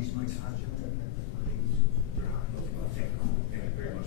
Please, my son. Thank you very much.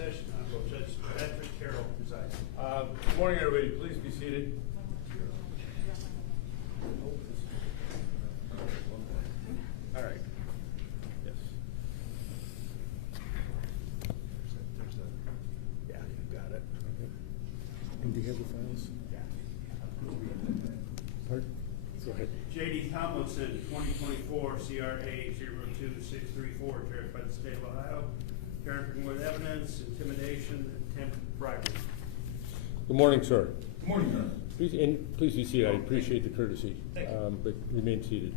session. Honorable Judge Patrick Carroll presides. Good morning, everybody. Please be seated. All right. Yes. Yeah, you got it. And do you have the files? Pardon? Go ahead. J.D. Tomlinson, 2024 CRA 02634, charged by the state of Ohio, tampering with evidence, intimidation, attempted bribery. Good morning, sir. Good morning, Your Honor. Please be seated. I appreciate the courtesy, Thank you. but remain seated.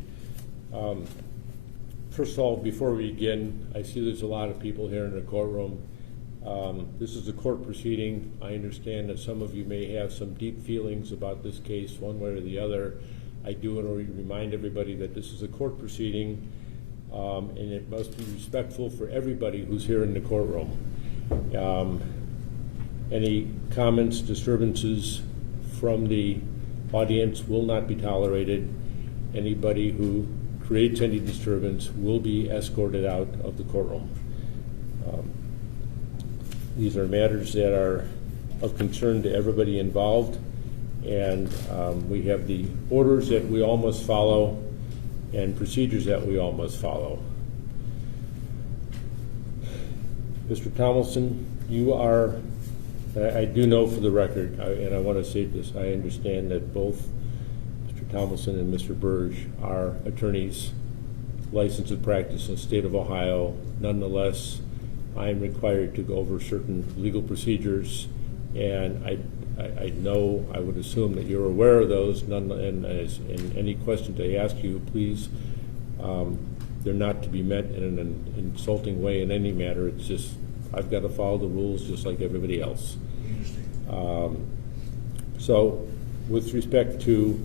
First of all, before we begin, I see there's a lot of people here in the courtroom. This is a court proceeding. I understand that some of you may have some deep feelings about this case, one way or the other. I do want to remind everybody that this is a court proceeding, and it must be respectful for everybody who's here in the courtroom. Any comments, disturbances from the audience will not be tolerated. Anybody who creates any disturbance will be escorted out of the courtroom. These are matters that are of concern to everybody involved, and we have the orders that we all must follow and procedures that we all must follow. Mr. Tomlinson, you are, I do know for the record, and I want to say this, I understand that both Mr. Tomlinson and Mr. Burge are attorneys licensed in practice in the state of Ohio. Nonetheless, I am required to go over certain legal procedures, and I know, I would assume that you're aware of those, and any questions I ask you, please, they're not to be met in an insulting way in any matter. It's just, I've got to follow the rules just like everybody else. So, with respect to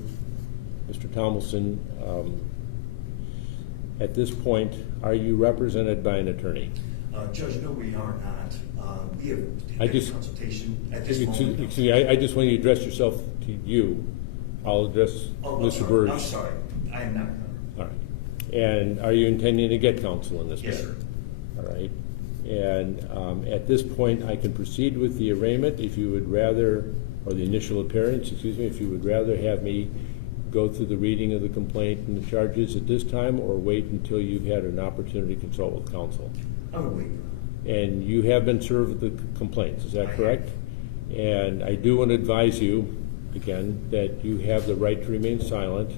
Mr. Tomlinson, at this point, are you represented by an attorney? Judge, no, we are not. We have I just- consultation at this Excuse moment. me, I just want you to address yourself to you. I'll address Mr. Burge. I'm sorry. I am not. All right. And are you intending to get counsel in this matter? Yes, sir. All right. And at this point, I can proceed with the arraignment if you would rather, or the initial appearance, excuse me, if you would rather have me go through the reading of the complaint and the charges at this time, or wait until you've had an opportunity to consult with counsel. I would wait. And you have been served with the complaints, is that correct? And I do want to advise you, again, that you have the right to remain silent,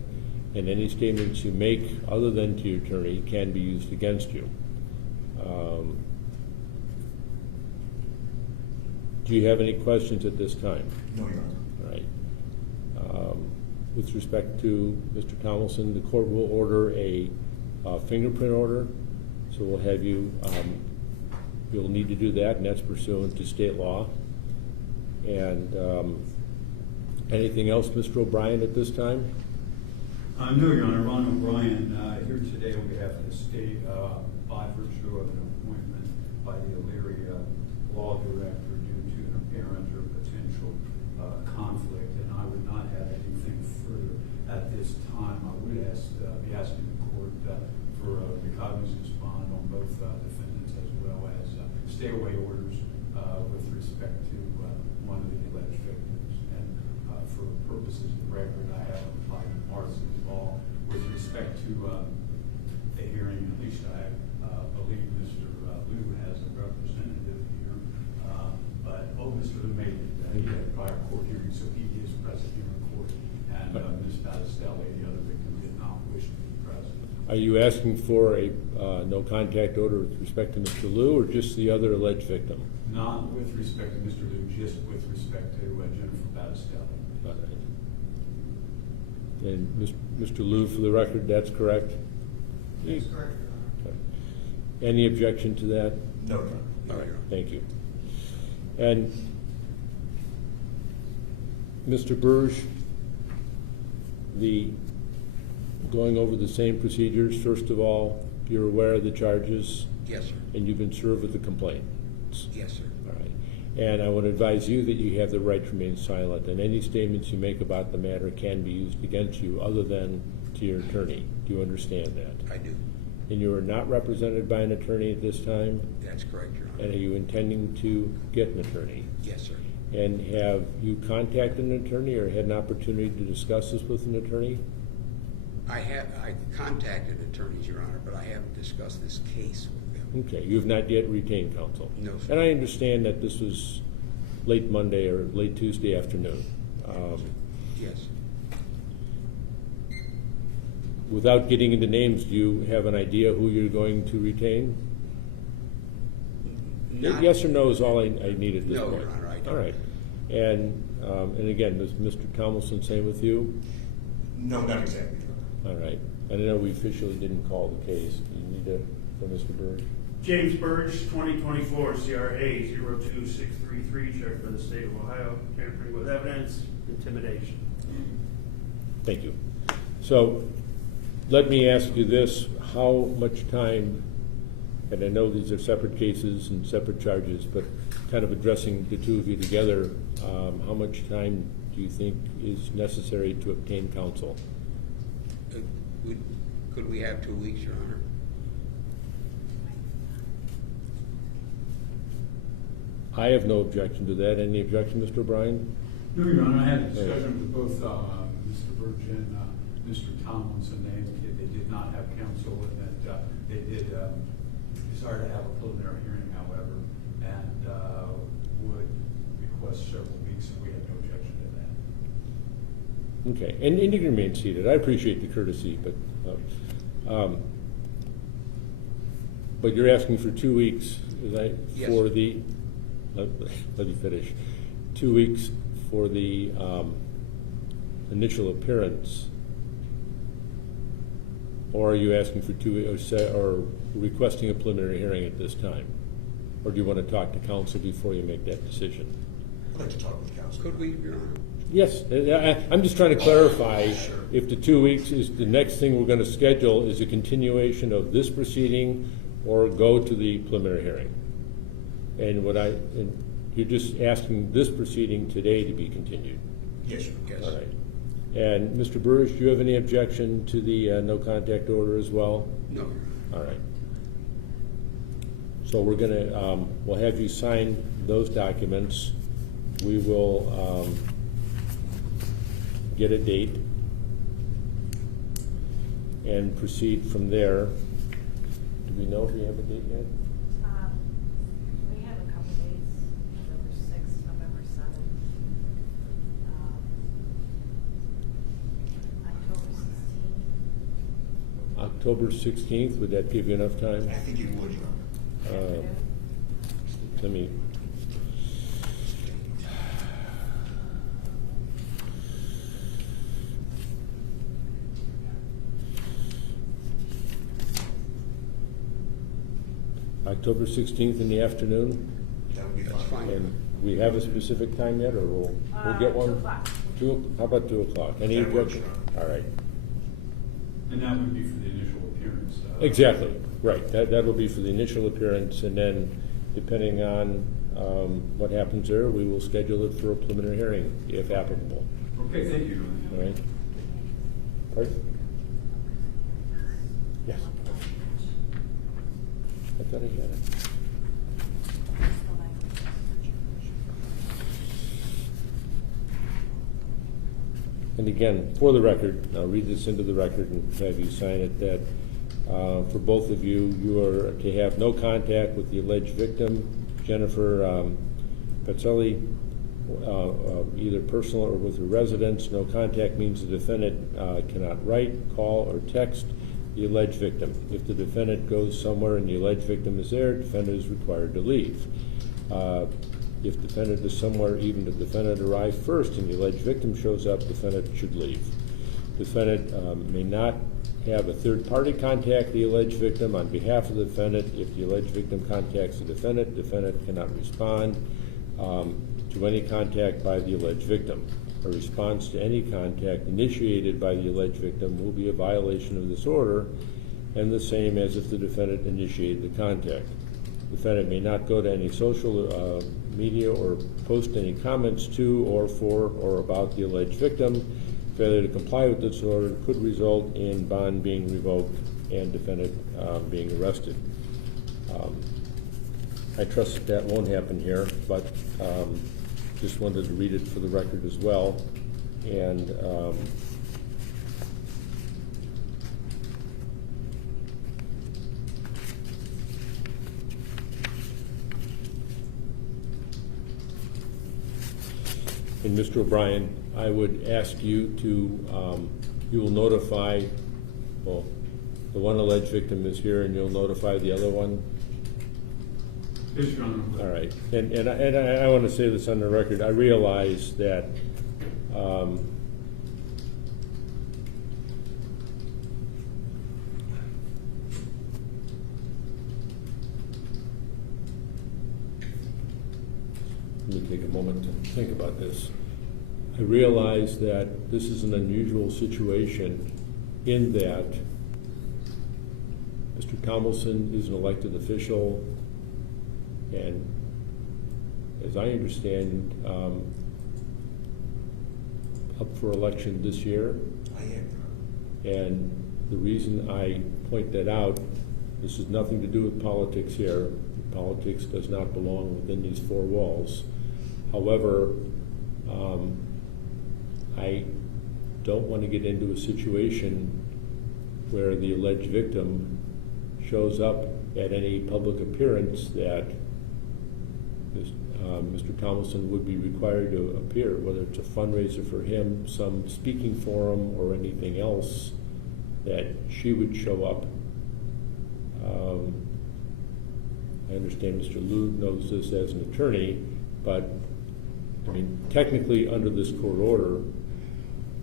and any statements you make other than to your attorney can be used against you. Do you have any questions at this time? No, Your Honor. All right. With respect to Mr. Tomlinson, the court will order a fingerprint order, so we'll have you, you'll need to do that, and that's pursuant to state law. And anything else, Mr. O'Brien, at this time? No, Your Honor. Ron O'Brien here today on behalf of the state by virtue of an appointment by the Elyria Law Director due to an apparent or potential conflict, and I would not have anything further at this time. I would be asking the court for a recognizance bond on both defendants as well as stay-away orders with respect to one of the alleged victims. And for purposes of the record, I have applied to Parsons Law with respect to the hearing. At least I believe Mr. Liu has a representative here. But Mr. Liu made it. He had a prior court hearing, so he is present here in court. And Ms. Batistelli, the other victim, did not wish to be present. Are you asking for a no contact order with respect to Mr. Liu, or just the other alleged victim? Not with respect to Mr. Liu, just with respect to Jennifer Batistelli. All right. And Mr. Liu, for the record, that's correct? That's correct, Your Honor. Okay. Any objection to that? No, Your Honor. All right, thank you. And Mr. Burge, going over the same procedures, first of all, you're aware of the charges? Yes, sir. And you've been served with the complaint? Yes, sir. All right. And I want to advise you that you have the right to remain silent, and any statements you make about the matter can be used against you other than to your attorney. Do you understand that? I do. And you are not represented by an attorney at this time? That's correct, Your Honor. And are you intending to get an attorney? Yes, sir. And have you contacted an attorney or had an opportunity to discuss this with an attorney? I contacted attorneys, Your Honor, but I haven't discussed this case with them. Okay, you have not yet retained counsel? No, sir. And I understand that this was late Monday or late Tuesday afternoon. Yes. Without getting into names, do you have an idea who you're going to retain? Not- Yes or no is all I need at this No, point. Your Honor, I don't. All right. And again, does Mr. Tomlinson same with you? No, not exactly. All right. And I know we officially didn't call the case. Do you need to, for Mr. Burge? James Burge, 2024 CRA 02633, charged by the state of Ohio, tampering with evidence, intimidation. Thank you. So let me ask you this, how much time, and I know these are separate cases and separate charges, but kind of addressing the two of you together, how much time do you think is necessary to obtain counsel? Could we have 2 weeks, Your Honor? I have no objection to that. Any objection, Mr. O'Brien? No, Your Honor, I had a discussion with both Mr. Burge and Mr. Tomlinson. They did not have counsel, and that they did desire to have a preliminary hearing, however, and would request several weeks, and we have no objection to that. Okay, and you can remain seated. I appreciate the courtesy, but you're asking for 2 weeks, is that Yes. for the? Let me finish. 2 weeks for the initial appearance, or are you asking for 2 weeks, or requesting a preliminary hearing at this time, or do you want to talk to counsel before you make that decision? I'd like to talk with counsel. Could we, Your Honor? Yes, I'm just trying to clarify Sure. if the 2 weeks is, the next thing we're going to schedule is a continuation of this proceeding or go to the preliminary hearing. And you're just asking this proceeding today to be continued. Yes, sir. Yes. All right. And Mr. Burge, do you have any objection to the no contact order as well? No, Your Honor. All right. So we're going to, we'll have you sign those documents. We will get a date and proceed from there. Do we know if we have a date yet? We have a couple dates, November 6th, November 7th, October 16th. October 16th, would that give you enough time? I think it would, Your Honor. Let me. October 16th in the afternoon? That would be That's fine. fine. And we have a specific time yet, or we'll get one? 2 o'clock. How about 2 o'clock? Any That works, objection? Your All right. And that would be for the initial appearance. Exactly, right. That'll be for the initial appearance, and then depending on what happens there, we will schedule it for a preliminary hearing, if applicable. Okay, thank you. All right? Pardon? Yes. I thought I had it. And again, for the record, I'll read this into the record and have you sign it, that for both of you, you are to have no contact with the alleged victim, Jennifer Pazzelli, either personal or with her residence. No contact means the defendant cannot write, call, or text the alleged victim. If the defendant goes somewhere and the alleged victim is there, the defendant is required to leave. If the defendant is somewhere, even if the defendant arrives first and the alleged victim shows up, the defendant should leave. The defendant may not have a third party contact the alleged victim on behalf of the defendant. If the alleged victim contacts the defendant cannot respond to any contact by the alleged victim. A response to any contact initiated by the alleged victim will be a violation of this order, and the same as if the defendant initiated the contact. The defendant may not go to any social media or post any comments to or for or about the alleged victim. Failure to comply with this order could result in bond being revoked and defendant being arrested. I trust that won't happen here, but just wanted to read it for the record as well. And Mr. O'Brien, I would ask you to, you will notify, well, the one alleged victim is here, and you'll notify the other one? Yes, Your Honor. All right. And I want to say this on the record. I realize that let me take a moment to think about this. I realize that this is an unusual situation in that Mr. Tomlinson is an elected official, and as I understand, up for election this year. I am. And the reason I point that out, this has nothing to do with politics here. Politics does not belong within these four walls. However, I don't want to get into a situation where the alleged victim shows up at any public appearance that Mr. Tomlinson would be required to appear, whether it's a fundraiser for him, some speaking forum, or anything else, that she would show up. I understand Mr. Liu knows this as an attorney, but I mean, technically under this court order,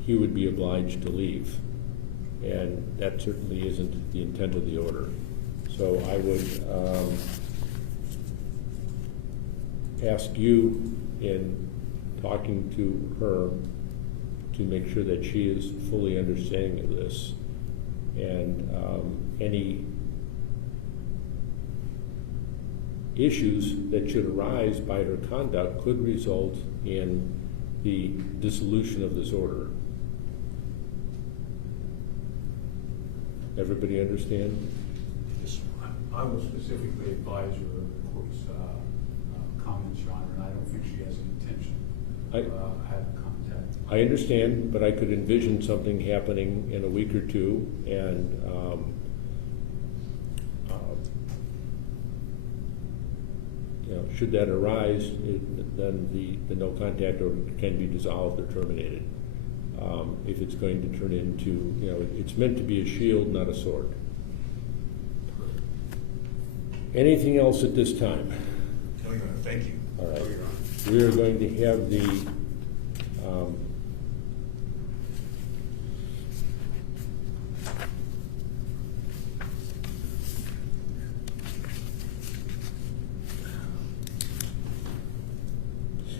he would be obliged to leave. And that certainly isn't the intent of the order. So I would ask you, in talking to her, to make sure that she is fully understanding of this, and any issues that should arise by her conduct could result in the dissolution of this order. Everybody understand? Yes, I will specifically advise her of the court's comments, Your Honor, and I don't think she has an intention to have contact. I understand, but I could envision something happening in a week or two, and you know, should that arise, then the no contact order can be dissolved or terminated. If it's going to turn into, you know, it's meant to be a shield, not a sword. Anything else at this time? No, Your Honor, thank you. All right. No, Your Honor. We are going to have the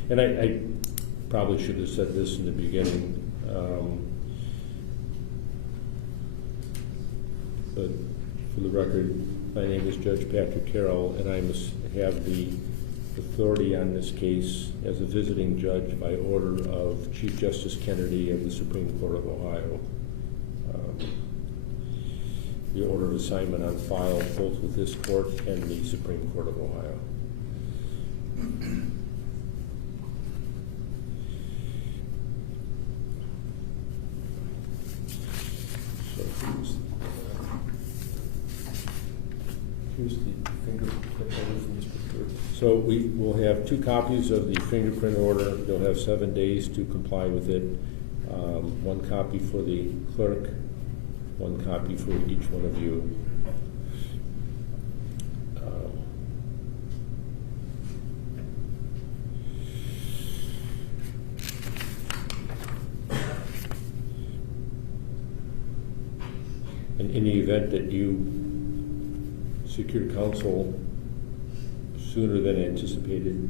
and I probably should have said this in the beginning, but for the record, my name is Judge Patrick Carroll, and I must have the authority on this case as a visiting judge by order of Chief Justice Kennedy of the Supreme Court of Ohio. The order of assignment on file both with this court and the Supreme Court of Ohio. So here's the fingerprint order from Mr. Clerk. So we will have 2 copies of the fingerprint order. You'll have 7 days to comply with it. 1 copy for the clerk, 1 copy for each one of you. And in the event that you secure counsel sooner than anticipated,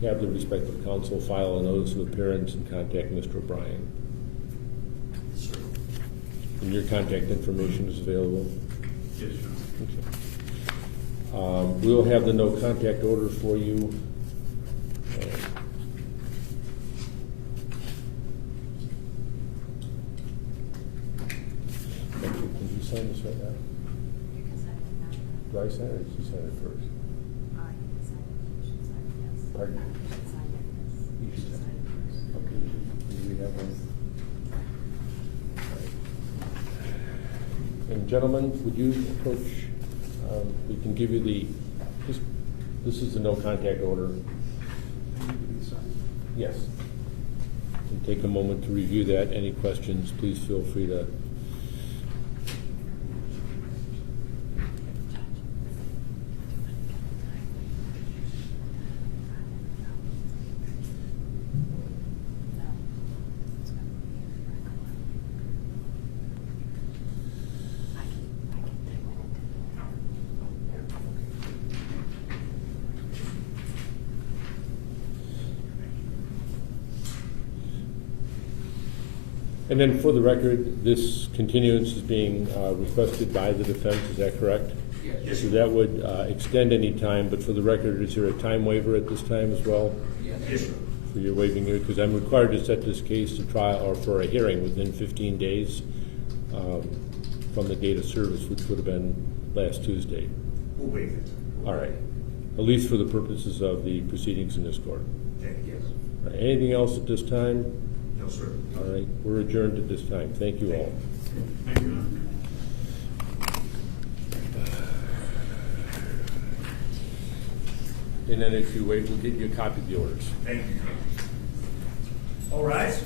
to have the respective counsel file a notice of appearance and contact Mr. O'Brien. Sir. And your contact information is available? Yes, Your Honor. Okay. We'll have the no contact order for you. sign this right now? Because I did not. Do I sign it or did you sign it first? I can sign it, you should sign it, yes. Pardon? You should sign it, yes. You should sign it first. Okay, do we have one? And gentlemen, would you approach, we can give you the, this is the no contact order. Yes. And take a moment to review that. Any questions, please feel free to. No. It's gonna be here. I can take And then for the record, this continuance is being requested by the defense, is that correct? Yes. So that would extend any time, but for the record, is there a time waiver at this time as well? Yes, sir. For your waiving it, because I'm required to set this case to trial or for a hearing within 15 days from the date of service, which would have been last Tuesday. We'll waive it. All right, at least for the purposes of the proceedings in this court. Thank you. All right, anything else at this time? No, sir. All right, we're adjourned at this time. Thank you all. Thank you, Your Honor. And then if you wait, we'll get you a copy of the orders. Thank you. All rise.